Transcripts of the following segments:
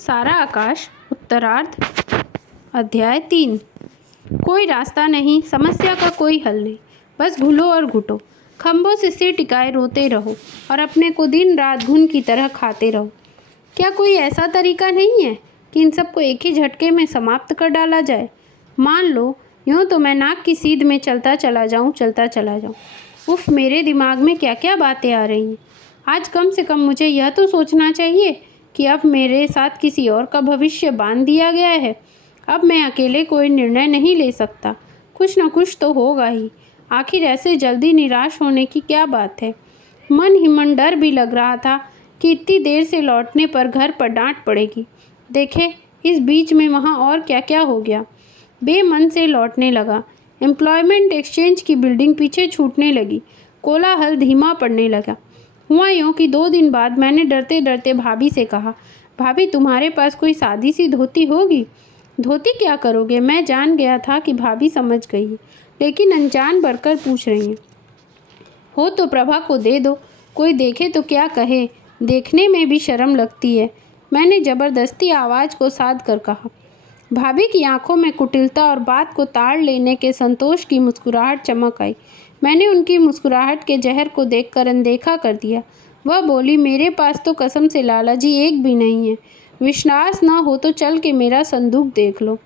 सारा आकाश उत्तरार्ध अध्याय 3। कोई रास्ता नहीं, समस्या का कोई हल नहीं, बस घुलो और घुटो, खंभों से सिर टिकाए रोते रहो और अपने को दिन रात घुन की तरह खाते रहो। क्या कोई ऐसा तरीका नहीं है कि इन सबको एक ही झटके में समाप्त कर डाला जाए? मान लो यूँ तो मैं नाक की सीध में चलता चला जाऊँ। उफ, मेरे दिमाग में क्या क्या बातें आ रही हैं। आज कम से कम मुझे यह तो सोचना चाहिए कि अब मेरे साथ किसी और का भविष्य बांध दिया गया है। अब मैं अकेले कोई निर्णय नहीं ले सकता, कुछ न कुछ तो होगा ही। आखिर ऐसे जल्दी निराश होने की क्या बात है? मन ही मन डर भी लग रहा था कि इतनी देर से लौटने पर घर पर डांट पड़ेगी। देखे इस बीच में वहाँ और क्या क्या हो गया। बेमन से लौटने लगा। एम्प्लॉयमेंट एक्सचेंज की बिल्डिंग पीछे छूटने लगी। कोलाहल धीमा पड़ने लगा। हुआ यूँ कि 2 दिन बाद मैंने डरते डरते भाभी से कहा, भाभी तुम्हारे पास कोई सादी सी धोती होगी? धोती क्या करोगे? मैं जान गया था कि भाभी समझ गई है, लेकिन अनजान बढ़कर पूछ रही हैं। हो तो प्रभा को दे दो, कोई देखे तो क्या कहे, देखने में भी शर्म लगती है। मैंने ज़बरदस्ती आवाज़ को साध कर कहा। भाभी की आंखों में कुटिलता और बात को ताड़ लेने के संतोष की मुस्कुराहट चमक आई। मैंने उनकी मुस्कुराहट के जहर को देखकर अनदेखा कर दिया। वह बोली, मेरे पास तो कसम से लाला जी एक भी नहीं है। विश्वास न हो तो चल के मेरा संदूक देख लो।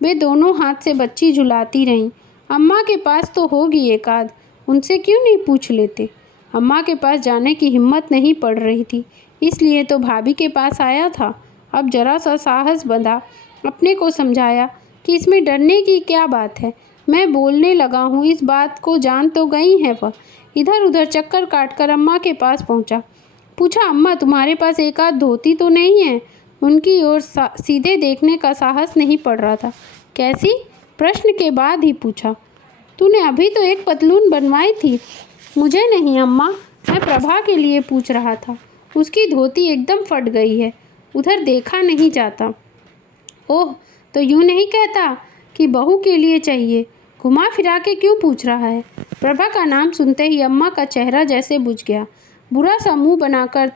वे दोनों हाथ से बच्ची झुलाती रहीं। अम्मा के पास तो होगी एक आध, उनसे क्यों नहीं पूछ लेते? अम्मा के पास जाने की हिम्मत नहीं पड़ रही थी, इसलिए तो भाभी के पास आया था। अब जरा सा साहस बंधा, अपने को समझाया कि इसमें डरने की क्या बात है। मैं बोलने लगा हूँ, इस बात को जान तो गई है वह। इधर उधर चक्कर काटकर अम्मा के पास पहुँचा। पूछा, अम्मा तुम्हारे पास एक आध धोती तो नहीं है? उनकी ओर सीधे देखने का साहस नहीं पड़ रहा था। कैसी? प्रश्न के बाद ही पूछा, तूने अभी तो एक पतलून बनवाई थी। मुझे नहीं अम्मा, मैं प्रभा के लिए पूछ रहा था। उसकी धोती एकदम फट गई है, उधर देखा नहीं जाता। ओह, तो यूँ नहीं कहता कि बहू के लिए चाहिए? घुमा फिरा के क्यों पूछ रहा है? प्रभा का नाम सुनते ही अम्मा का चेहरा जैसे बुझ गया। बुरा सा मुँह बनाकर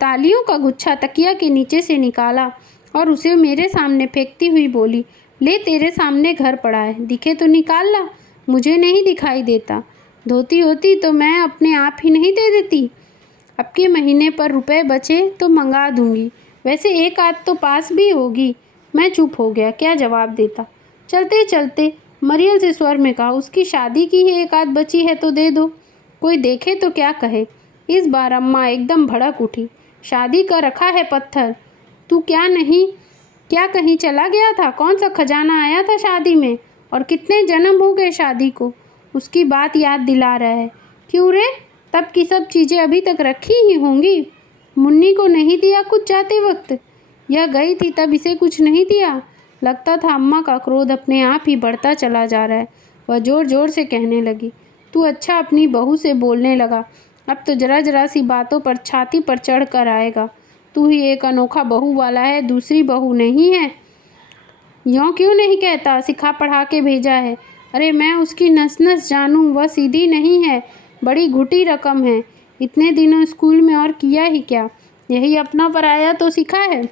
तालियों का गुच्छा तकिया के नीचे से निकाला और उसे मेरे सामने फेंकती हुई बोली, ले तेरे सामने घर पड़ा है, दिखे तो निकाल ला। मुझे नहीं दिखाई देता। धोती होती तो मैं अपने आप ही नहीं दे देती। अब के महीने पर रुपए बचे तो मंगा दूंगी, वैसे एक आध तो पास भी होगी। मैं चुप हो गया, क्या जवाब देता। चलते चलते मरियल से स्वर में कहा, उसकी शादी की ही एक आध बची है तो दे दो, कोई देखे तो क्या कहे। इस बार अम्मा एकदम भड़क उठी। शादी का रखा है पत्थर, तू क्या कहीं चला गया था? कौन सा खजाना आया था शादी में? और कितने जन्म हो गए शादी को? उसकी बात याद दिला रहा है। क्यों रे, तब की सब चीज़ें अभी तक रखी ही होंगी। मुन्नी को नहीं दिया कुछ जाते वक्त? यह गई थी तब इसे कुछ नहीं दिया? लगता था अम्मा का क्रोध अपने आप ही बढ़ता चला जा रहा है। वह ज़ोर ज़ोर से कहने लगी, तू अच्छा अपनी बहू से बोलने लगा। अब तो जरा जरा सी बातों पर छाती पर चढ़ कर आएगा। तू ही एक अनोखा बहू वाला है, दूसरी बहू नहीं है। यूँ क्यों नहीं कहता? सिखा पढ़ा के भेजा है। अरे मैं उसकी नस नस जानूँ, वह सीधी नहीं है, बड़ी घुटी रकम है। इतने दिनों स्कूल में और किया ही क्या, यही अपना पराया तो सीखा है।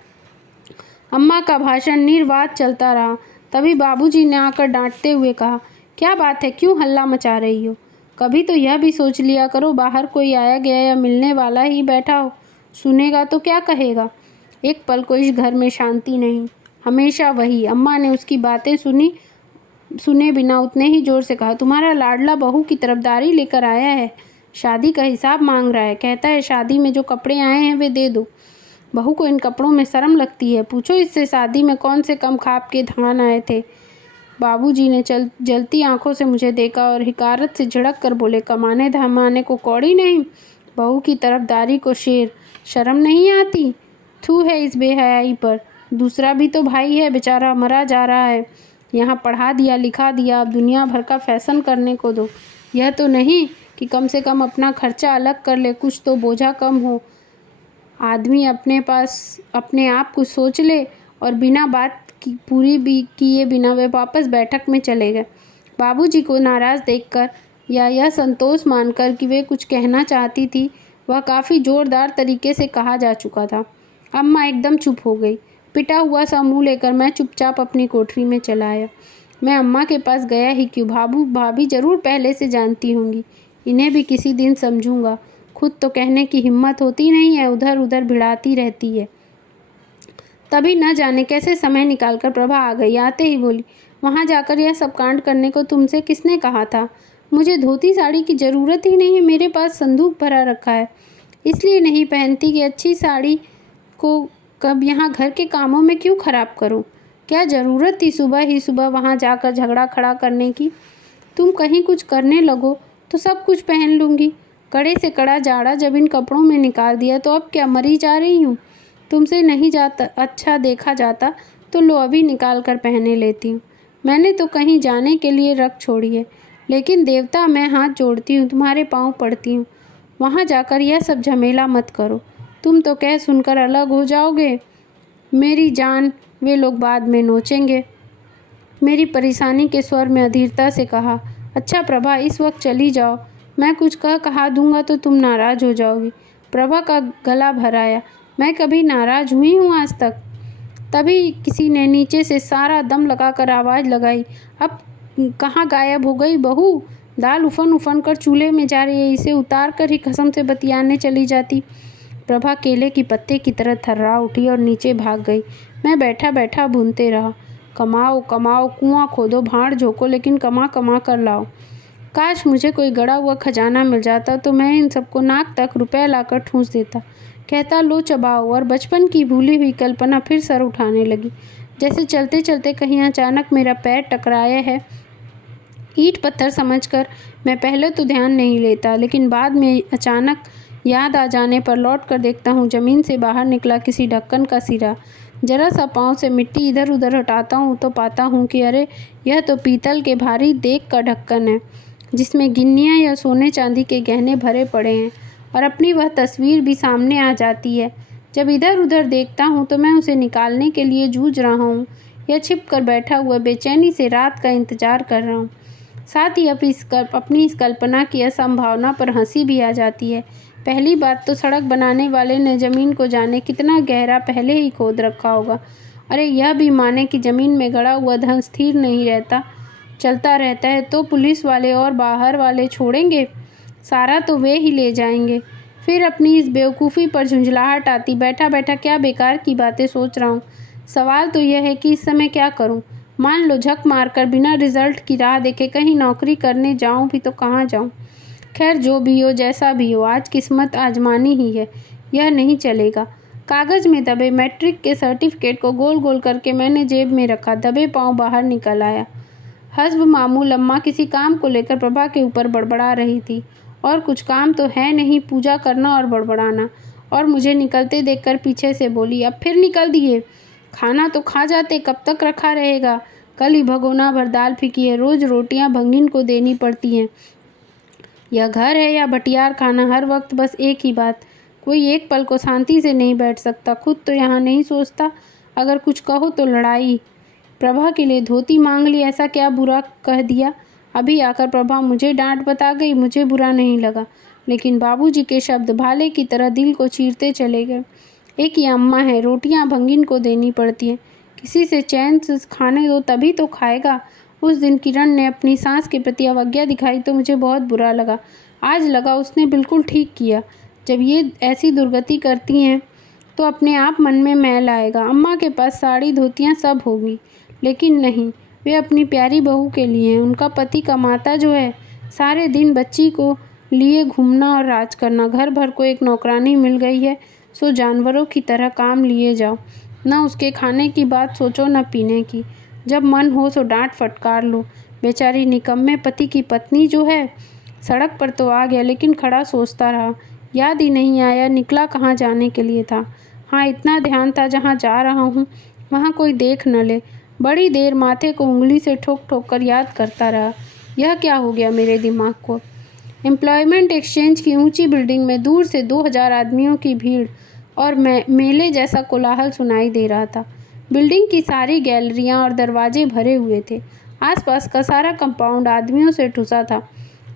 अम्मा का भाषण निर्वात चलता रहा। तभी बाबूजी ने आकर डांटते हुए कहा, क्या बात है, क्यों हल्ला मचा रही हो? कभी तो यह भी सोच लिया करो, बाहर कोई आया गया या मिलने वाला ही बैठा हो, सुनेगा तो क्या कहेगा। एक पल को इस घर में शांति नहीं, हमेशा वही। अम्मा ने उसकी बातें सुने बिना उतने ही जोर से कहा, तुम्हारा लाडला बहू की तरफदारी लेकर आया है, शादी का हिसाब मांग रहा है। कहता है शादी में जो कपड़े आए हैं वे दे दो। बहू को इन कपड़ों में शर्म लगती है। पूछो इससे शादी में कौन से कम खाप के धान आए थे। बाबूजी ने जलती आंखों से मुझे देखा और हिकारत से झिड़क कर बोले, कमाने धमाने को कौड़ी नहीं, बहू की तरफदारी को शेर। शर्म नहीं आती? थू है इस बेहयाई पर। दूसरा भी तो भाई है, बेचारा मरा जा रहा है। यहाँ पढ़ा दिया लिखा दिया, अब दुनिया भर का फैशन करने को दो। यह तो नहीं कि कम से कम अपना खर्चा अलग कर ले, कुछ तो बोझा कम हो। आदमी अपने पास अपने आप को सोच ले। और बिना बात की पूरी भी किए बिना वे वापस बैठक में चले गए। बाबूजी को नाराज़ देखकर या यह संतोष मानकर कि वे कुछ कहना चाहती थी, वह काफ़ी ज़ोरदार तरीके से कहा जा चुका था। अम्मा एकदम चुप हो गई। पिटा हुआ सा मुँह लेकर मैं चुपचाप अपनी कोठरी में चला आया। मैं अम्मा के पास गया ही क्यों, भाभी ज़रूर पहले से जानती होंगी। इन्हें भी किसी दिन समझूंगा। खुद तो कहने की हिम्मत होती नहीं है, उधर उधर भिड़ाती रहती है। तभी न जाने कैसे समय निकालकर प्रभा आ गई। आते ही बोली, वहाँ जाकर यह सब कांड करने को तुमसे किसने कहा था? मुझे धोती साड़ी की ज़रूरत ही नहीं है, मेरे पास संदूक भरा रखा है। इसलिए नहीं पहनती कि अच्छी साड़ी को कब यहाँ घर के कामों में क्यों खराब करूँ? क्या ज़रूरत थी सुबह ही सुबह वहाँ जाकर झगड़ा खड़ा करने की? तुम कहीं कुछ करने लगो तो सब कुछ पहन लूँगी। कड़े से कड़ा जाड़ा जब इन कपड़ों में निकाल दिया तो अब क्या मरी जा रही हूँ? तुमसे नहीं जाता अच्छा देखा जाता तो लो अभी निकाल कर पहने लेती हूँ। मैंने तो कहीं जाने के लिए रख छोड़ी है, लेकिन देवता मैं हाथ जोड़ती हूँ, तुम्हारे पाँव पड़ती हूँ, वहाँ जाकर यह सब झमेला मत करो। तुम तो कह सुनकर अलग हो जाओगे मेरी जान, वे लोग बाद में नोचेंगे। मेरी परेशानी के स्वर में अधीरता से कहा, अच्छा प्रभा इस वक्त चली जाओ, मैं कुछ कहा दूंगा तो तुम नाराज़ हो जाओगी। प्रभा का गला भर आया। मैं कभी नाराज़ हुई हूँ आज तक? तभी किसी ने नीचे से सारा दम लगाकर आवाज़ लगाई, अब कहाँ गायब हो गई बहू? दाल उफन उफन कर चूल्हे में जा रही है, इसे उतार कर ही कसम से बतियाने चली जाती। प्रभा केले की पत्ते की तरह थर्रा उठी और नीचे भाग गई। मैं बैठा बैठा भूनते रहा, कमाओ कमाओ, कुआं खोदो, भाड़ झोंको, लेकिन कमा कमा कर लाओ। काश मुझे कोई गड़ा हुआ खजाना मिल जाता तो मैं इन सबको नाक तक रुपया लाकर ठूंस देता, कहता लो चबाओ। और बचपन की भूली हुई कल्पना फिर सर उठाने लगी। जैसे चलते चलते कहीं अचानक मेरा पैर टकराया है। ईंट पत्थर समझकर मैं पहले तो ध्यान नहीं लेता, लेकिन बाद में अचानक याद आ जाने पर लौट कर देखता हूँ ज़मीन से बाहर निकला किसी ढक्कन का सिरा। जरा सा पाँव से मिट्टी इधर उधर हटाता हूँ तो पाता हूँ कि अरे यह तो पीतल के भारी देग का ढक्कन है, जिसमें गिन्नियाँ या सोने चांदी के गहने भरे पड़े हैं, और अपनी वह तस्वीर भी सामने आ जाती है। जब इधर उधर देखता हूँ तो मैं उसे निकालने के लिए जूझ रहा हूँ या छिप कर बैठा हुआ बेचैनी से रात का इंतजार कर रहा हूँ। साथ ही अपनी इस कल्पना की असंभावना पर हंसी भी आ जाती है। पहली बात तो सड़क बनाने वाले ने ज़मीन को जाने कितना गहरा पहले ही खोद रखा होगा। अरे यह भी माने कि ज़मीन में गड़ा हुआ धन स्थिर नहीं रहता, चलता रहता है, तो पुलिस वाले और बाहर वाले छोड़ेंगे? सारा तो वे ही ले जाएंगे। फिर अपनी इस बेवकूफ़ी पर झुंझलाहट आती, बैठा बैठा क्या बेकार की बातें सोच रहा हूँ। सवाल तो यह है कि इस समय क्या करूँ? मान लो झक मारकर बिना रिजल्ट की राह देखे कहीं नौकरी करने जाऊँ भी तो कहाँ जाऊँ? खैर जो भी हो जैसा भी हो, आज किस्मत आजमानी ही है, यह नहीं चलेगा। कागज़ में दबे मैट्रिक के सर्टिफिकेट को गोल गोल करके मैंने जेब में रखा, दबे पाँव बाहर निकल आया। हस्ब मामूल अम्मा किसी काम को लेकर प्रभा के ऊपर बड़बड़ा रही थी। और कुछ काम तो है नहीं, पूजा करना और बड़बड़ाना। और मुझे निकलते देखकर पीछे से बोली, अब फिर निकल दिए? खाना तो खा जाते, कब तक रखा रहेगा? कल ही भगोना भर दाल फेंकी है, रोज़ रोटियां भंगिन को देनी पड़ती हैं। यह घर है या भटियार खाना, हर वक्त बस एक ही बात। कोई एक पल को शांति से नहीं बैठ सकता। खुद तो यहाँ नहीं सोचता, अगर कुछ कहो तो लड़ाई। प्रभा के लिए धोती मांग ली, ऐसा क्या बुरा कह दिया? अभी आकर प्रभा मुझे डांट बता गई, मुझे बुरा नहीं लगा, लेकिन बाबूजी के शब्द भाले की तरह दिल को चीरते चले गए। एक ही अम्मा है, रोटियां भंगिन को देनी पड़ती हैं, किसी से चैन से खाने दो तभी तो खाएगा। उस दिन किरण ने अपनी सास के प्रति अवज्ञा दिखाई तो मुझे बहुत बुरा लगा। आज लगा उसने बिल्कुल ठीक किया। जब ये ऐसी दुर्गति करती हैं तो अपने आप मन में मैल आएगा। अम्मा के पास साड़ी धोतियाँ सब होगी, लेकिन नहीं, वे अपनी प्यारी बहू के लिए हैं। उनका पति कमाता जो है, सारे दिन बच्ची को लिए घूमना और राज करना। घर भर को एक नौकरानी मिल गई है, सो जानवरों की तरह काम लिए जाओ। न उसके खाने की बात सोचो न पीने की। जब मन हो सो डांट फटकार लो। बेचारी निकम्मे पति की पत्नी जो है, सड़क पर तो आ गया लेकिन खड़ा सोचता रहा। याद ही नहीं आया निकला कहाँ जाने के लिए था। हाँ, इतना ध्यान था जहाँ जा रहा हूँ वहाँ कोई देख न ले। बड़ी देर माथे को उंगली से ठोक ठोक कर याद करता रहा, यह क्या हो गया मेरे दिमाग को। एम्प्लॉयमेंट एक्सचेंज की ऊंची बिल्डिंग में दूर से 2000 आदमियों की भीड़ और मेले जैसा कोलाहल सुनाई दे रहा था। बिल्डिंग की सारी गैलरियां और दरवाजे भरे हुए थे। आसपास का सारा कंपाउंड आदमियों से ठुसा था।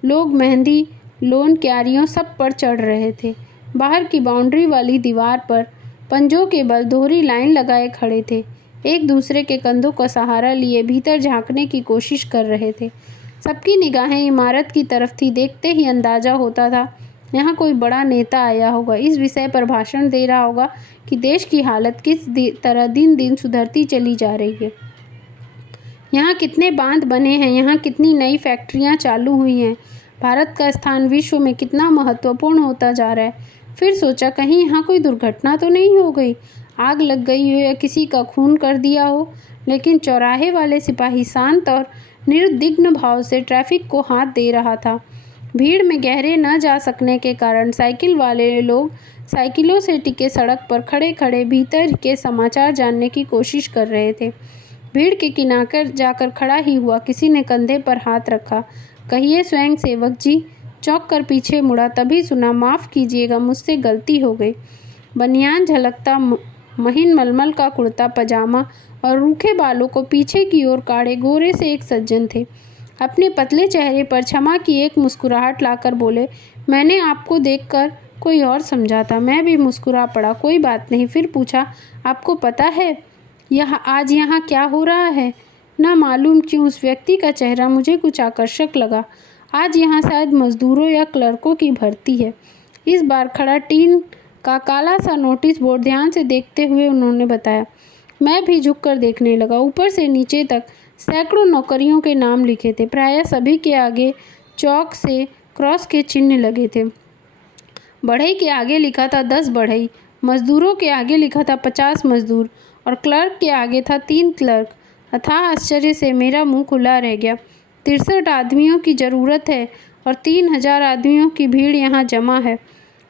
लोग मेहंदी, लोन, क्यारियों सब पर चढ़ रहे थे। बाहर की बाउंड्री वाली दीवार पर पंजों के बल दोहरी लाइन लगाए खड़े थे, एक दूसरे के कंधों का सहारा लिए भीतर झांकने की कोशिश कर रहे थे। सबकी निगाहें इमारत की तरफ थी। देखते ही अंदाजा होता था यहाँ कोई बड़ा नेता आया होगा, इस विषय पर भाषण दे रहा होगा कि देश की हालत किस तरह दिन दिन सुधरती चली जा रही है। यहाँ कितने बांध बने हैं, यहाँ कितनी नई फैक्ट्रियाँ चालू हुई हैं, भारत का स्थान विश्व में कितना महत्वपूर्ण होता जा रहा है। फिर सोचा कहीं यहाँ कोई दुर्घटना तो नहीं हो गई, आग लग गई हो या किसी का खून कर दिया हो। लेकिन चौराहे वाले सिपाही शांत और निर्विघ्न भाव से ट्रैफिक को हाथ दे रहा था। भीड़ में गहरे न जा सकने के कारण साइकिल वाले लोग साइकिलों से टिके सड़क पर खड़े खड़े भीतर के समाचार जानने की कोशिश कर रहे थे। भीड़ के किनारे जाकर खड़ा ही हुआ, किसी ने कंधे पर हाथ रखा। कहिए स्वयं सेवक जी। चौंक कर पीछे मुड़ा, तभी सुना, माफ़ कीजिएगा, मुझसे गलती हो गई। बनियान झलकता, महीन मलमल का कुर्ता पजामा और रूखे बालों को पीछे की ओर काढ़े गोरे से एक सज्जन थे। अपने पतले चेहरे पर क्षमा की एक मुस्कुराहट लाकर बोले, मैंने आपको देखकर कोई और समझा था। मैं भी मुस्कुरा पड़ा, कोई बात नहीं। फिर पूछा, आपको पता है आज यहाँ क्या हो रहा है? ना मालूम क्यों उस व्यक्ति का चेहरा मुझे कुछ आकर्षक लगा। आज यहाँ शायद मजदूरों या क्लर्कों की भर्ती है। इस बार खड़ा टीन का काला सा नोटिस बोर्ड ध्यान से देखते हुए उन्होंने बताया। मैं भी झुककर देखने लगा। ऊपर से नीचे तक सैकड़ों नौकरियों के नाम लिखे थे। प्रायः सभी के आगे चौक से क्रॉस के चिन्ह लगे थे। बढ़ई के आगे लिखा था 10 बढ़ई, मजदूरों के आगे लिखा था 50 मजदूर और क्लर्क के आगे था 3 क्लर्क। अथाह आश्चर्य से मेरा मुंह खुला रह गया। 63 आदमियों की ज़रूरत है और 3000 आदमियों की भीड़ यहाँ जमा है।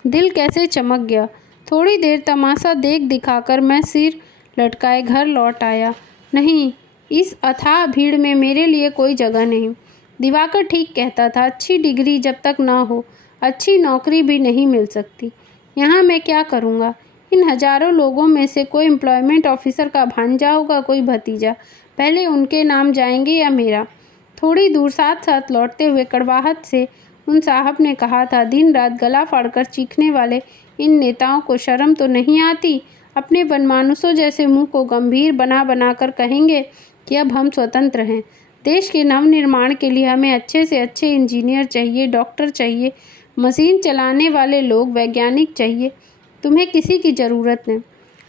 दिल कैसे चमक गया। थोड़ी देर तमाशा देख दिखाकर मैं सिर लटकाए घर लौट आया। नहीं, इस अथाह भीड़ में मेरे लिए कोई जगह नहीं। दिवाकर ठीक कहता था, अच्छी डिग्री जब तक ना हो, अच्छी नौकरी भी नहीं मिल सकती। यहाँ मैं क्या करूँगा? इन हजारों लोगों में से कोई एम्प्लॉयमेंट ऑफिसर का भांजा होगा, कोई भतीजा। पहले उनके नाम जाएंगे या मेरा? थोड़ी दूर साथ साथ लौटते हुए कड़वाहट से उन साहब ने कहा था, दिन रात गला फाड़कर चीखने वाले इन नेताओं को शर्म तो नहीं आती? अपने वनमानुषों जैसे मुंह को गंभीर बना बनाकर कहेंगे कि अब हम स्वतंत्र हैं। देश के नवनिर्माण के लिए हमें अच्छे से अच्छे इंजीनियर चाहिए, डॉक्टर चाहिए, मशीन चलाने वाले लोग, वैज्ञानिक चाहिए। तुम्हें किसी की ज़रूरत नहीं।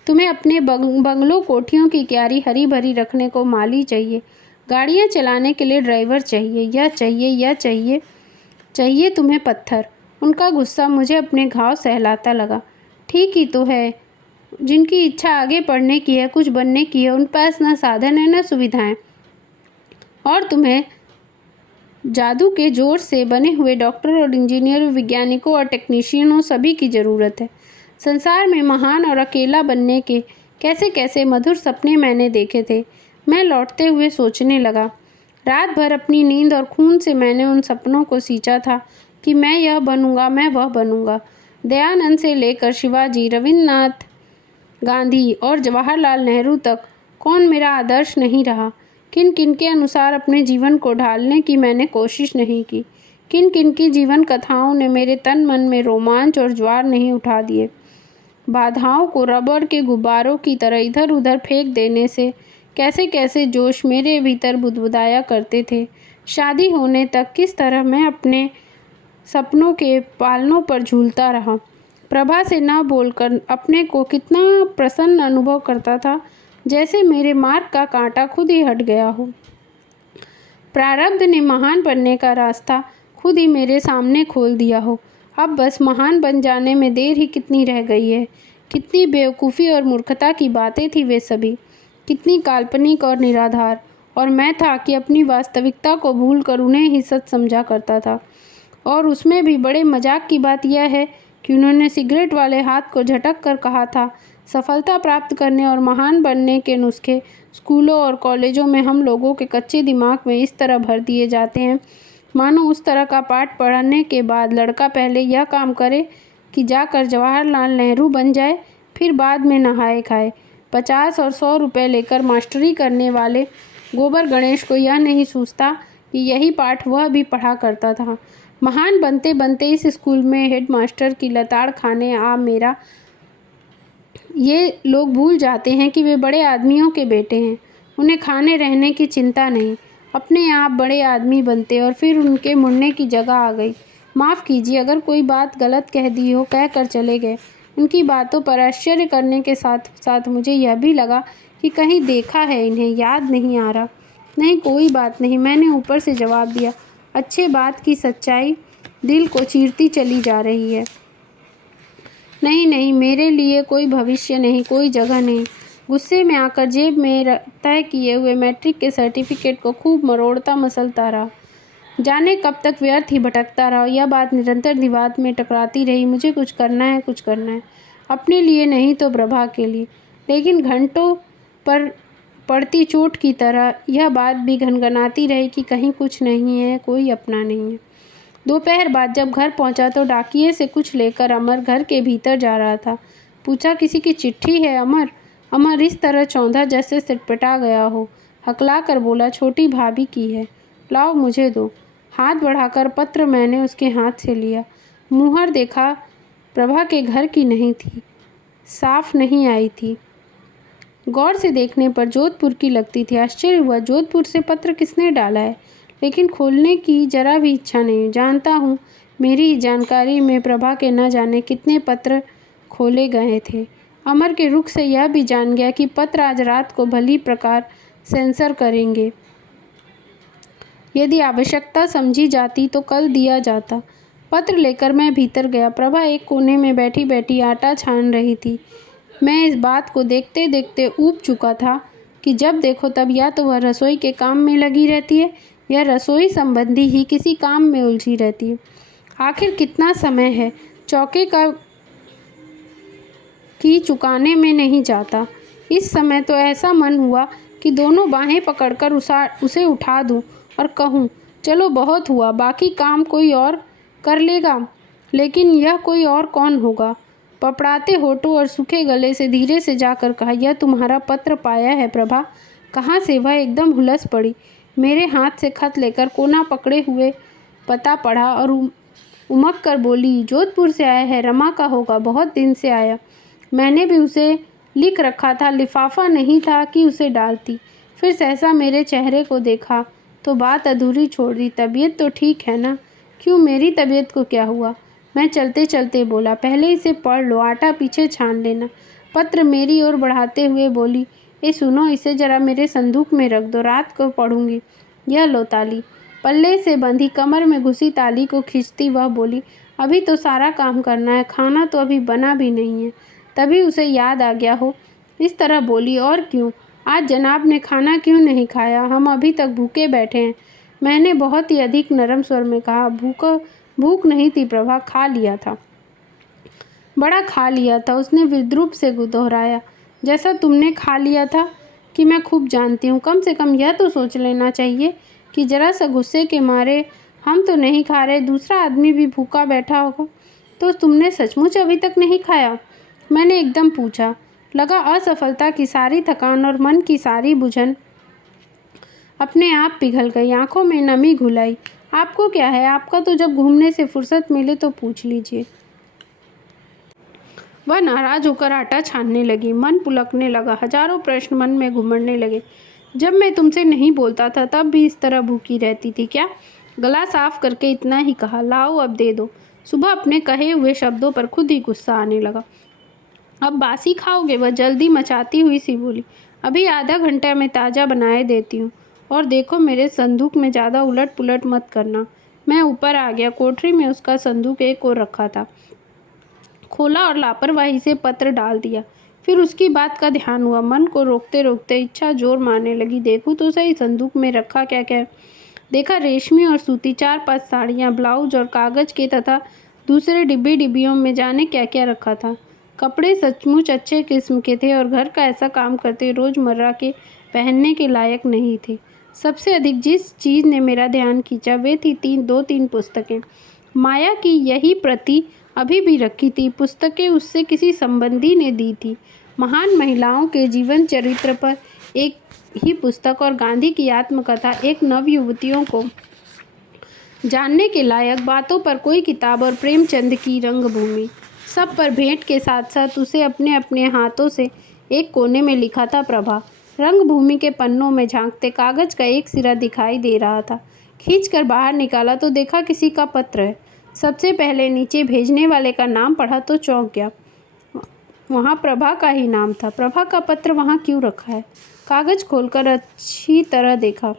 तुम्हें अपने बंगलों कोठियों की क्यारी हरी भरी रखने को माली चाहिए, गाड़ियाँ चलाने के लिए ड्राइवर चाहिए, यह चाहिए, यह चाहिए। चाहिए तुम्हें पत्थर। उनका गुस्सा मुझे अपने घाव सहलाता लगा। ठीक ही तो है, जिनकी इच्छा आगे पढ़ने की है, कुछ बनने की है, उन पास न साधन है न सुविधाएं। और तुम्हें जादू के जोर से बने हुए डॉक्टर और इंजीनियर, वैज्ञानिकों और टेक्नीशियनों सभी की ज़रूरत है। संसार में महान और अकेला बनने के कैसे कैसे मधुर सपने मैंने देखे थे। मैं लौटते हुए सोचने लगा। रात भर अपनी नींद और खून से मैंने उन सपनों को सींचा था कि मैं यह बनूंगा, मैं वह बनूंगा। दयानंद से लेकर शिवाजी, रविन्द्रनाथ गांधी और जवाहरलाल नेहरू तक कौन मेरा आदर्श नहीं रहा। किन किन के अनुसार अपने जीवन को ढालने की मैंने कोशिश नहीं की। किन किन की जीवन कथाओं ने मेरे तन मन में रोमांच और ज्वार नहीं उठा दिए। बाधाओं को रबड़ के गुब्बारों की तरह इधर उधर फेंक देने से कैसे कैसे जोश मेरे भीतर बुदबुदाया करते थे। शादी होने तक किस तरह मैं अपने सपनों के पालनों पर झूलता रहा। प्रभा से न बोलकर अपने को कितना प्रसन्न अनुभव करता था, जैसे मेरे मार्ग का कांटा खुद ही हट गया हो। प्रारब्ध ने महान बनने का रास्ता खुद ही मेरे सामने खोल दिया हो। अब बस महान बन जाने में देर ही कितनी रह गई है। कितनी बेवकूफ़ी और मूर्खता की बातें थी वे सभी, कितनी काल्पनिक और निराधार। और मैं था कि अपनी वास्तविकता को भूलकर उन्हें ही सच समझा करता था। और उसमें भी बड़े मजाक की बात यह है कि उन्होंने सिगरेट वाले हाथ को झटक कर कहा था, सफलता प्राप्त करने और महान बनने के नुस्खे स्कूलों और कॉलेजों में हम लोगों के कच्चे दिमाग में इस तरह भर दिए जाते हैं, मानो उस तरह का पाठ पढ़ने के बाद लड़का पहले यह काम करे कि जाकर जवाहरलाल नेहरू बन जाए, फिर बाद में नहाए खाए। 50 और 100 रुपये लेकर मास्टरी करने वाले गोबर गणेश को यह नहीं सूझता कि यही पाठ वह भी पढ़ा करता था। महान बनते बनते इस स्कूल में हेडमास्टर की लताड़ खाने आ मेरा ये लोग भूल जाते हैं कि वे बड़े आदमियों के बेटे हैं। उन्हें खाने रहने की चिंता नहीं, अपने आप बड़े आदमी बनते और फिर उनके मुड़ने की जगह आ गई। माफ़ कीजिए अगर कोई बात गलत कह दी हो, कह कर चले गए। उनकी बातों पर आश्चर्य करने के साथ साथ मुझे यह भी लगा कि कहीं देखा है इन्हें, याद नहीं आ रहा। नहीं, कोई बात नहीं, मैंने ऊपर से जवाब दिया। अच्छे बात की सच्चाई दिल को चीरती चली जा रही है। नहीं नहीं, मेरे लिए कोई भविष्य नहीं, कोई जगह नहीं। गुस्से में आकर जेब में तय किए हुए मैट्रिक के सर्टिफिकेट को खूब मरोड़ता मसलता रहा। जाने कब तक व्यर्थ ही भटकता रहा। यह बात निरंतर दीवार में टकराती रही, मुझे कुछ करना है, कुछ करना है। अपने लिए नहीं तो प्रभा के लिए। लेकिन घंटों पर पड़ती चोट की तरह यह बात भी घनघनाती रही कि कहीं कुछ नहीं है, कोई अपना नहीं है। दोपहर बाद जब घर पहुंचा तो डाकिये से कुछ लेकर अमर घर के भीतर जा रहा था। पूछा, किसी की चिट्ठी है अमर? अमर इस तरह चौंधा जैसे सिटपटा गया हो। हकला कर बोला, छोटी भाभी की है। लाओ मुझे दो। हाथ बढ़ाकर पत्र मैंने उसके हाथ से लिया। मुहर देखा, प्रभा के घर की नहीं थी, साफ नहीं आई थी। गौर से देखने पर जोधपुर की लगती थी। आश्चर्य हुआ, जोधपुर से पत्र किसने डाला है? लेकिन खोलने की जरा भी इच्छा नहीं। जानता हूँ मेरी जानकारी में प्रभा के न जाने कितने पत्र खोले गए थे। अमर के रुख से यह भी जान गया कि पत्र आज रात को भली प्रकार सेंसर करेंगे। यदि आवश्यकता समझी जाती तो कल दिया जाता। पत्र लेकर मैं भीतर गया। प्रभा एक कोने में बैठी बैठी आटा छान रही थी। मैं इस बात को देखते देखते ऊब चुका था कि जब देखो तब या तो वह रसोई के काम में लगी रहती है या रसोई संबंधी ही किसी काम में उलझी रहती है। आखिर कितना समय है, चौके का की चुकाने में नहीं जाता। इस समय तो ऐसा मन हुआ कि दोनों बाहें पकड़कर उसे उठा दूं और कहूं, चलो बहुत हुआ, बाकी काम कोई और कर लेगा। लेकिन यह कोई और कौन होगा? पपड़ाते होठों और सूखे गले से धीरे से जाकर कहा, यह तुम्हारा पत्र पाया है प्रभा? कहाँ से? वह एकदम हुलस पड़ी। मेरे हाथ से खत लेकर कोना पकड़े हुए पता पढ़ा और उमक कर बोली, जोधपुर से आया है, रमा का होगा, बहुत दिन से आया। मैंने भी उसे लिख रखा था, लिफाफा नहीं था कि उसे डालती। फिर सहसा मेरे चेहरे को देखा तो बात अधूरी छोड़ दी। तबीयत तो ठीक है ना? क्यों, मेरी तबीयत को क्या हुआ? मैं चलते चलते बोला, पहले इसे पढ़ लो, आटा पीछे छान लेना। पत्र मेरी ओर बढ़ाते हुए बोली, ए सुनो, इसे जरा मेरे संदूक में रख दो, रात को पढ़ूंगी। यह लो ताली। पल्ले से बंधी कमर में घुसी ताली को खींचती वह बोली, अभी तो सारा काम करना है, खाना तो अभी बना भी नहीं है। तभी उसे याद आ गया हो, इस तरह बोली, और क्यों, आज जनाब ने खाना क्यों नहीं खाया? हम अभी तक भूखे बैठे हैं। मैंने बहुत ही अधिक नरम स्वर में कहा, भूख नहीं थी प्रभा, खा लिया था, बड़ा खा लिया था। उसने विद्रूप से दोहराया, जैसा तुमने खा लिया था कि मैं खूब जानती हूँ। कम से कम यह तो सोच लेना चाहिए कि जरा सा गुस्से के मारे हम तो नहीं खा रहे, दूसरा आदमी भी भूखा बैठा होगा। तो तुमने सचमुच अभी तक नहीं खाया? मैंने एकदम पूछा। लगा असफलता की सारी थकान और मन की सारी बुझन अपने आप पिघल गई। आंखों में नमी घुल आई। आपको क्या है, आपका तो जब घूमने से फुर्सत मिले तो पूछ लीजिए। वह नाराज होकर आटा छानने लगी। मन पुलकने लगा, हजारों प्रश्न मन में घुमड़ने लगे। जब मैं तुमसे नहीं बोलता था तब भी इस तरह भूखी रहती थी क्या? गला साफ करके इतना ही कहा, लाओ अब दे दो। सुबह अपने कहे हुए शब्दों पर खुद ही गुस्सा आने लगा। अब बासी खाओगे? वह जल्दी मचाती हुई सी बोली, अभी आधा घंटा में ताज़ा बनाए देती हूँ। और देखो मेरे संदूक में ज़्यादा उलट पुलट मत करना। मैं ऊपर आ गया। कोठरी में उसका संदूक एक ओर रखा था। खोला और लापरवाही से पत्र डाल दिया। फिर उसकी बात का ध्यान हुआ। मन को रोकते रोकते इच्छा जोर मारने लगी। देखूँ तो सही संदूक में रखा क्या क्या। देखा, रेशमी और सूती 4-5 साड़ियाँ, ब्लाउज और कागज़ के तथा दूसरे डिब्बियों में जाने क्या क्या रखा था। कपड़े सचमुच अच्छे किस्म के थे और घर का ऐसा काम करते रोज़मर्रा के पहनने के लायक नहीं थे। सबसे अधिक जिस चीज़ ने मेरा ध्यान खींचा वे थी 2-3 पुस्तकें। माया की यही प्रति अभी भी रखी थी। पुस्तकें उससे किसी संबंधी ने दी थी। महान महिलाओं के जीवन चरित्र पर एक ही पुस्तक और गांधी की आत्मकथा, एक नवयुवतियों को जानने के लायक बातों पर कोई किताब और प्रेमचंद की रंगभूमि। सब पर भेंट के साथ साथ उसे अपने अपने हाथों से एक कोने में लिखा था प्रभा। रंगभूमि के पन्नों में झांकते कागज का एक सिरा दिखाई दे रहा था। खींचकर बाहर निकाला तो देखा किसी का पत्र है। सबसे पहले नीचे भेजने वाले का नाम पढ़ा तो चौंक गया। वहाँ प्रभा का ही नाम था। प्रभा का पत्र वहाँ क्यों रखा है? कागज खोलकर अच्छी तरह देखा।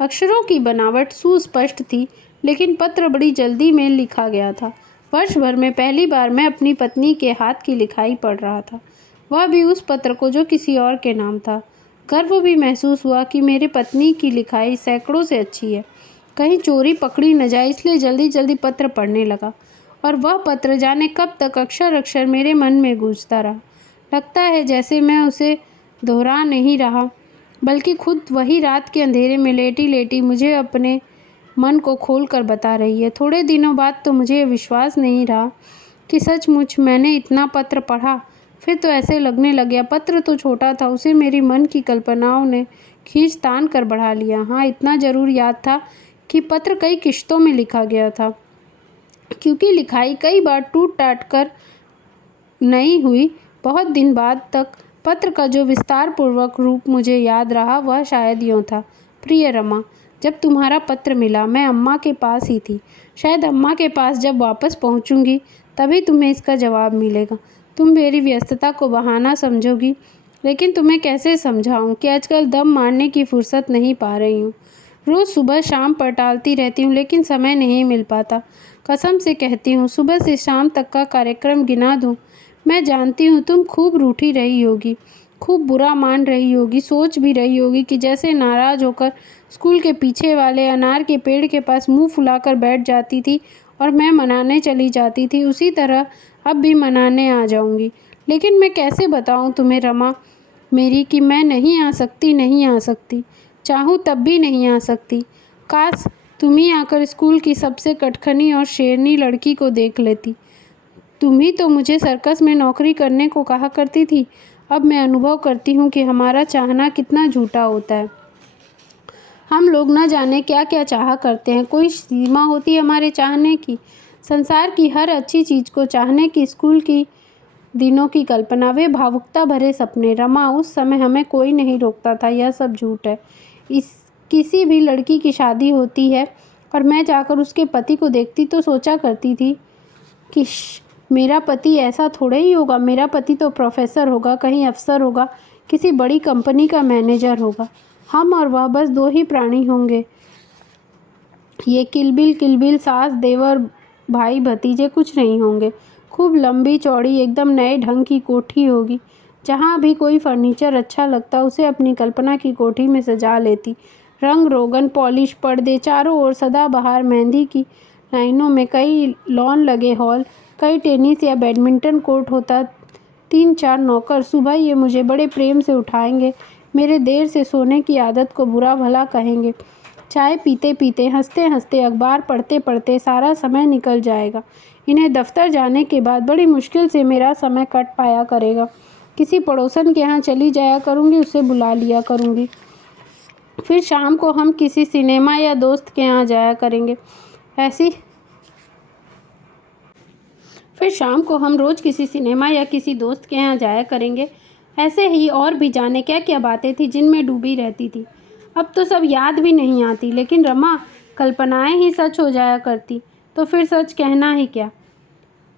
अक्षरों की बनावट सुस्पष्ट थी, लेकिन पत्र बड़ी जल्दी में लिखा गया था। वर्ष भर में पहली बार मैं अपनी पत्नी के हाथ की लिखाई पढ़ रहा था, वह भी उस पत्र को जो किसी और के नाम था। गर्व भी महसूस हुआ कि मेरी पत्नी की लिखाई सैकड़ों से अच्छी है। कहीं चोरी पकड़ी न जाए, इसलिए जल्दी जल्दी पत्र पढ़ने लगा। और वह पत्र जाने कब तक अक्षर अक्षर मेरे मन में गूंजता रहा। लगता है जैसे मैं उसे दोहरा नहीं रहा, बल्कि खुद वही रात के अंधेरे में लेटी लेटी मुझे अपने मन को खोल कर बता रही है। थोड़े दिनों बाद तो मुझे विश्वास नहीं रहा कि सचमुच मैंने इतना पत्र पढ़ा। फिर तो ऐसे लगने लग गया पत्र तो छोटा था, उसे मेरी मन की कल्पनाओं ने खींच तान कर बढ़ा लिया। हाँ, इतना ज़रूर याद था कि पत्र कई किश्तों में लिखा गया था, क्योंकि लिखाई कई बार टूट टाट कर नहीं हुई। बहुत दिन बाद तक पत्र का जो विस्तार पूर्वक रूप मुझे याद रहा वह शायद यूँ था। प्रिय रमा, जब तुम्हारा पत्र मिला मैं अम्मा के पास ही थी। शायद अम्मा के पास जब वापस पहुंचूंगी तभी तुम्हें इसका जवाब मिलेगा। तुम मेरी व्यस्तता को बहाना समझोगी, लेकिन तुम्हें कैसे समझाऊं कि आजकल दम मारने की फुर्सत नहीं पा रही हूँ। रोज़ सुबह शाम पर टालती रहती हूँ, लेकिन समय नहीं मिल पाता। कसम से कहती हूँ, सुबह से शाम तक का कार्यक्रम गिना दूँ। मैं जानती हूँ तुम खूब रूठी रही होगी, खूब बुरा मान रही होगी, सोच भी रही होगी कि जैसे नाराज़ होकर स्कूल के पीछे वाले अनार के पेड़ के पास मुंह फुलाकर बैठ जाती थी और मैं मनाने चली जाती थी, उसी तरह अब भी मनाने आ जाऊंगी। लेकिन मैं कैसे बताऊं तुम्हें रमा मेरी कि मैं नहीं आ सकती, नहीं आ सकती। चाहूँ तब भी नहीं आ सकती। काश तुम ही आकर स्कूल की सबसे कटखनी और शेरनी लड़की को देख लेती। तुम ही तो मुझे सर्कस में नौकरी करने को कहा करती थी। अब मैं अनुभव करती हूँ कि हमारा चाहना कितना झूठा होता है। हम लोग न जाने क्या क्या चाहा करते हैं। कोई सीमा होती है हमारे चाहने की? संसार की हर अच्छी चीज़ को चाहने की, स्कूल की दिनों की कल्पना, वे भावुकता भरे सपने। रमा, उस समय हमें कोई नहीं रोकता था। यह सब झूठ है। किसी भी लड़की की शादी होती है और मैं जाकर उसके पति को देखती तो सोचा करती थी कि मेरा पति ऐसा थोड़े ही होगा। मेरा पति तो प्रोफेसर होगा, कहीं अफसर होगा, किसी बड़ी कंपनी का मैनेजर होगा। हम और वह बस दो ही प्राणी होंगे। ये किलबिल सास देवर भाई भतीजे कुछ नहीं होंगे। खूब लंबी चौड़ी एकदम नए ढंग की कोठी होगी। जहाँ भी कोई फर्नीचर अच्छा लगता उसे अपनी कल्पना की कोठी में सजा लेती। रंग रोगन, पॉलिश, पर्दे, चारों ओर सदाबहार मेहंदी की लाइनों में कई लॉन लगे हॉल, कई टेनिस या बैडमिंटन कोर्ट होता। 3-4 नौकर सुबह ये मुझे बड़े प्रेम से उठाएंगे, मेरे देर से सोने की आदत को बुरा भला कहेंगे। चाय पीते पीते, हंसते हंसते, अखबार पढ़ते पढ़ते सारा समय निकल जाएगा। इन्हें दफ्तर जाने के बाद बड़ी मुश्किल से मेरा समय कट पाया करेगा। किसी पड़ोसन के यहाँ चली जाया करूँगी, उसे बुला लिया करूँगी। फिर शाम को हम किसी सिनेमा या दोस्त के यहाँ जाया करेंगे। फिर शाम को हम रोज़ किसी सिनेमा या किसी दोस्त के यहाँ जाया करेंगे। ऐसे ही और भी जाने क्या क्या बातें थी जिनमें डूबी रहती थी। अब तो सब याद भी नहीं आती। लेकिन रमा, कल्पनाएं ही सच हो जाया करती तो फिर सच कहना ही क्या।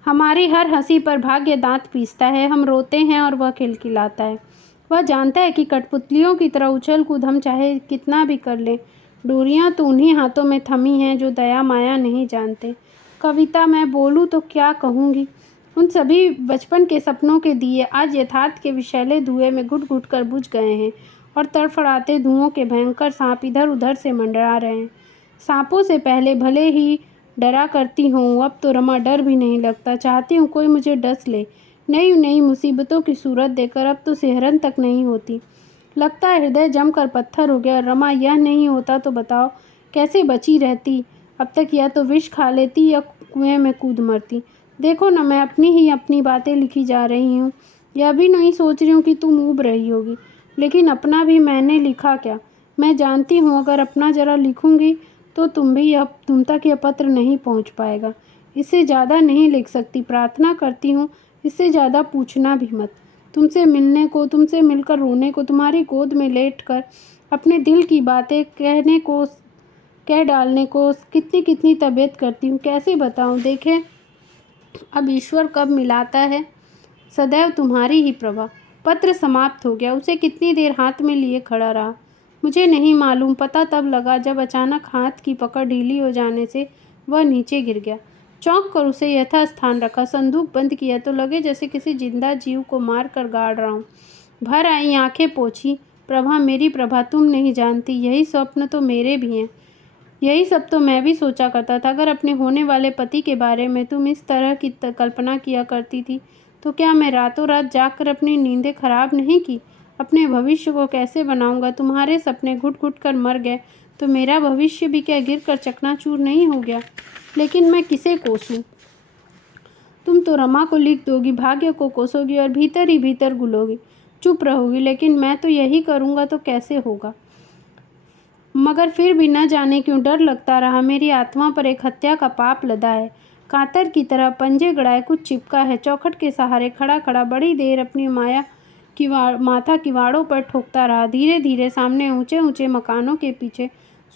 हमारी हर हंसी पर भाग्य दांत पीसता है। हम रोते हैं और वह खिलखिलाता है। वह जानता है कि कठपुतलियों की तरह उछल कूद हम चाहे कितना भी कर लें, डोरियां तो उन्हीं हाथों में थमी हैं जो दया माया नहीं जानते। कविता, मैं बोलूँ तो क्या कहूँगी। उन सभी बचपन के सपनों के दिए आज यथार्थ के विषैले धुएं में घुट घुट कर बुझ गए हैं और तड़फड़ाते धुओं के भयंकर सांप इधर उधर से मंडरा रहे हैं। सांपों से पहले भले ही डरा करती हूँ, अब तो रमा डर भी नहीं लगता। चाहती हूँ कोई मुझे डस ले। नई नई मुसीबतों की सूरत देकर अब तो सिहरन तक नहीं होती। लगता है हृदय जमकर पत्थर हो गया। रमा, यह नहीं होता तो बताओ कैसे बची रहती। अब तक या तो विष खा लेती या कुएं में कूद मरती। देखो ना, मैं अपनी बातें लिखी जा रही हूँ। यह भी नहीं सोच रही हूँ कि तुम ऊब रही होगी। लेकिन अपना भी मैंने लिखा क्या? मैं जानती हूँ अगर अपना ज़रा लिखूँगी तो तुम तक यह पत्र नहीं पहुँच पाएगा। इससे ज़्यादा नहीं लिख सकती। प्रार्थना करती हूँ इससे ज़्यादा पूछना भी मत। तुमसे मिलने को, तुमसे मिलकर रोने को, तुम्हारी गोद में लेटकर अपने दिल की बातें कह डालने को कितनी कितनी तबीयत करती हूँ, कैसे बताऊँ। देखें अब ईश्वर कब मिलाता है। सदैव तुम्हारी ही प्रभा। पत्र समाप्त हो गया। उसे कितनी देर हाथ में लिए खड़ा रहा मुझे नहीं मालूम। पता तब लगा जब अचानक हाथ की पकड़ ढीली हो जाने से वह नीचे गिर गया। चौंक कर उसे यथास्थान रखा। संदूक बंद किया तो लगे जैसे किसी जिंदा जीव को मार कर गाड़ रहा हूँ। भर आई आंखें पोंछी। प्रभा, मेरी प्रभा, तुम नहीं जानती, यही स्वप्न तो मेरे भी हैं। यही सब तो मैं भी सोचा करता था। अगर अपने होने वाले पति के बारे में तुम इस तरह की कल्पना किया करती थी तो क्या मैं रातों रात जागकर अपनी नींदें खराब नहीं की। अपने भविष्य को कैसे बनाऊंगा। तुम्हारे सपने घुट घुट कर मर गए तो मेरा भविष्य भी क्या गिर कर चकनाचूर नहीं हो गया। लेकिन मैं किसे कोसूं। तुम तो रमा को लिख दोगी, भाग्य को कोसोगी और भीतर ही भीतर गुलोगी, चुप रहोगी। लेकिन मैं तो यही करूँगा तो कैसे होगा। मगर फिर भी न जाने क्यों डर लगता रहा। मेरी आत्मा पर एक हत्या का पाप लदा है। कातर की तरह पंजे गड़ाए कुछ चिपका है। चौखट के सहारे खड़ा खड़ा बड़ी देर अपनी माथा किवाड़ों पर ठोकता रहा। धीरे धीरे सामने ऊंचे ऊंचे मकानों के पीछे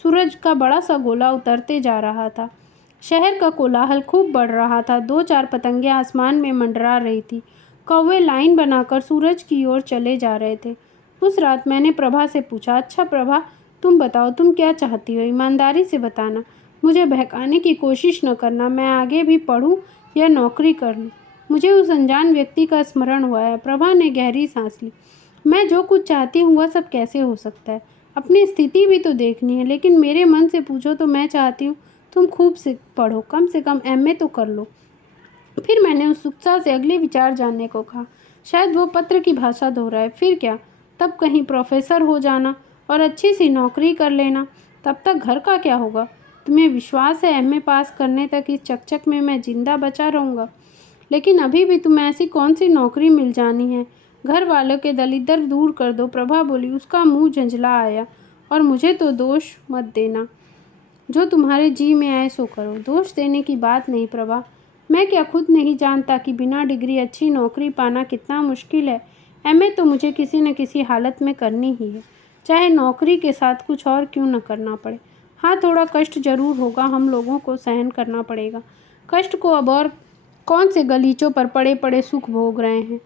सूरज का बड़ा सा गोला उतरते जा रहा था। शहर का कोलाहल खूब बढ़ रहा था। 2-4 पतंगियां आसमान में मंडरा रही थी। कौवे लाइन बनाकर सूरज की ओर चले जा रहे थे। उस रात मैंने प्रभा से पूछा, अच्छा प्रभा, तुम बताओ, तुम क्या चाहती हो। ईमानदारी से बताना, मुझे बहकाने की कोशिश न करना। मैं आगे भी पढ़ूं या नौकरी कर लूं। मुझे उस अनजान व्यक्ति का स्मरण हुआ है। प्रभा ने गहरी सांस ली। मैं जो कुछ चाहती हूँ वह सब कैसे हो सकता है। अपनी स्थिति भी तो देखनी है। लेकिन मेरे मन से पूछो तो मैं चाहती हूँ तुम खूब से पढ़ो, कम से कम MA तो कर लो। फिर मैंने उत्सुकता से अगले विचार जानने को कहा। शायद वो पत्र की भाषा दोहराए। फिर क्या, तब कहीं प्रोफेसर हो जाना और अच्छी सी नौकरी कर लेना। तब तक घर का क्या होगा। तुम्हें विश्वास है MA पास करने तक इस चकचक में मैं जिंदा बचा रहूँगा। लेकिन अभी भी तुम्हें ऐसी कौन सी नौकरी मिल जानी है। घर वालों के दलिद्र दूर कर दो। प्रभा बोली। उसका मुंह झंझला आया। और मुझे तो दोष मत देना। जो तुम्हारे जी में आए सो करो। दोष देने की बात नहीं प्रभा। मैं क्या खुद नहीं जानता कि बिना डिग्री अच्छी नौकरी पाना कितना मुश्किल है। MA तो मुझे किसी न किसी हालत में करनी ही है, चाहे नौकरी के साथ कुछ और क्यों न करना पड़े। हाँ, थोड़ा कष्ट जरूर होगा, हम लोगों को सहन करना पड़ेगा। कष्ट को अब और कौन से गलीचों पर पड़े पड़े सुख भोग रहे हैं।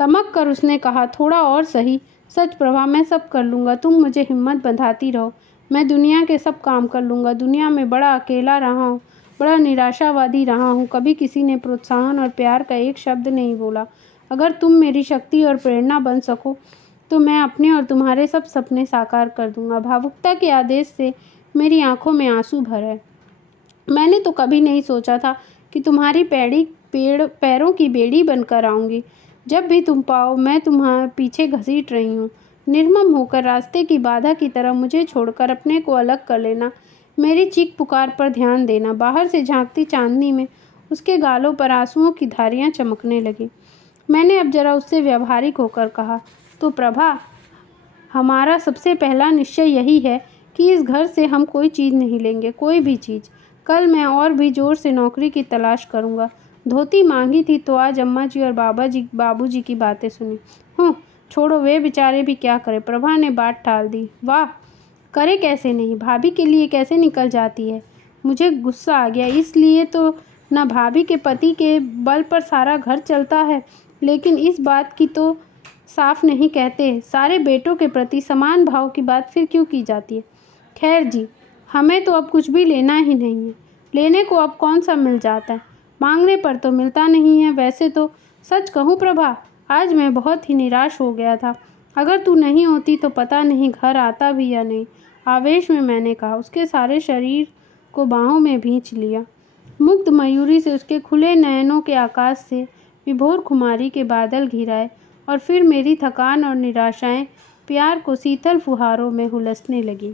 तमक कर उसने कहा, थोड़ा और सही। सच प्रभा, मैं सब कर लूँगा, तुम मुझे हिम्मत बंधाती रहो। मैं दुनिया के सब काम कर लूँगा। दुनिया में बड़ा अकेला रहा हूँ, बड़ा निराशावादी रहा हूँ। कभी किसी ने प्रोत्साहन और प्यार का एक शब्द नहीं बोला। अगर तुम मेरी शक्ति और प्रेरणा बन सको तो मैं अपने और तुम्हारे सब सपने साकार कर दूंगा। भावुकता के आदेश से मेरी आंखों में आंसू भर है। मैंने तो कभी नहीं सोचा था कि तुम्हारी पैरों की बेड़ी बनकर आऊँगी। जब भी तुम पाओ मैं तुम्हारे पीछे घसीट रही हूँ। निर्मम होकर रास्ते की बाधा की तरह मुझे छोड़कर अपने को अलग कर लेना। मेरी चीख पुकार पर ध्यान देना। बाहर से झांकती चांदनी में उसके गालों पर आंसुओं की धारियाँ चमकने लगी। मैंने अब जरा उससे व्यवहारिक होकर कहा, तो प्रभा, हमारा सबसे पहला निश्चय यही है कि इस घर से हम कोई चीज़ नहीं लेंगे, कोई भी चीज़। कल मैं और भी जोर से नौकरी की तलाश करूँगा। धोती मांगी थी तो आज अम्मा जी और बाबू जी की बातें सुनी। छोड़ो, वे बेचारे भी क्या करें। प्रभा ने बात टाल दी। वाह, करे कैसे नहीं, भाभी के लिए कैसे निकल जाती है। मुझे गुस्सा आ गया। इसलिए तो न भाभी के पति के बल पर सारा घर चलता है, लेकिन इस बात की तो साफ नहीं कहते। सारे बेटों के प्रति समान भाव की बात फिर क्यों की जाती है। खैर जी, हमें तो अब कुछ भी लेना ही नहीं है। लेने को अब कौन सा मिल जाता है, मांगने पर तो मिलता नहीं है। वैसे तो सच कहूँ प्रभा, आज मैं बहुत ही निराश हो गया था। अगर तू नहीं होती तो पता नहीं घर आता भी या नहीं। आवेश में मैंने कहा। उसके सारे शरीर को बाहों में भींच लिया। मुग्ध मयूरी से उसके खुले नयनों के आकाश से विभोर खुमारी के बादल घिराए और फिर मेरी थकान और निराशाएं प्यार को शीतल फुहारों में हुलसने लगी।